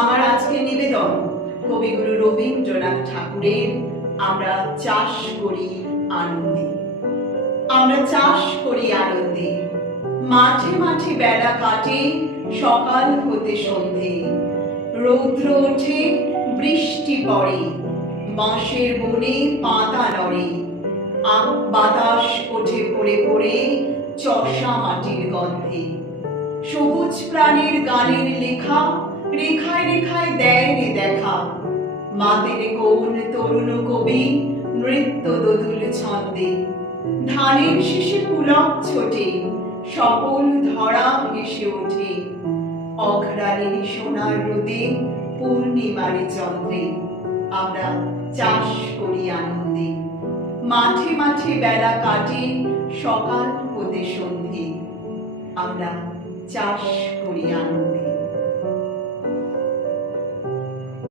আমার আজকে নিবেদন কবিগুরু রবীন্দ্রনাথ ঠাকুরের আমরা চাষ করি আনন্দে। আমরা চাষ করি আনন্দে, মাঠে মাঠে বেলা কাটে সকাল হতে সন্ধে। রৌদ্র ওঠে, বৃষ্টি পড়ে, বাঁশের বনে পাতা নড়ে। বাতাস ওঠে পড়ে পড়ে চষা মাটির গন্ধে। সবুজ প্রাণীর গানের লেখা রেখায় রেখায় দেয় দেখা। মাতের কোন তরুণ কবি নৃত্য দোদুল ছন্দে। ধানের শীষে পুলক ছোটে, সকল ধরা ভেসে ওঠে। অঘ্রাণের সোনার রোদে, পূর্ণিমার চন্দ্রে আমরা চাষ করি আনন্দে। মাঠে মাঠে বেলা কাটে সকাল হতে সন্ধে। আমরা চাষ করি আনন্দে।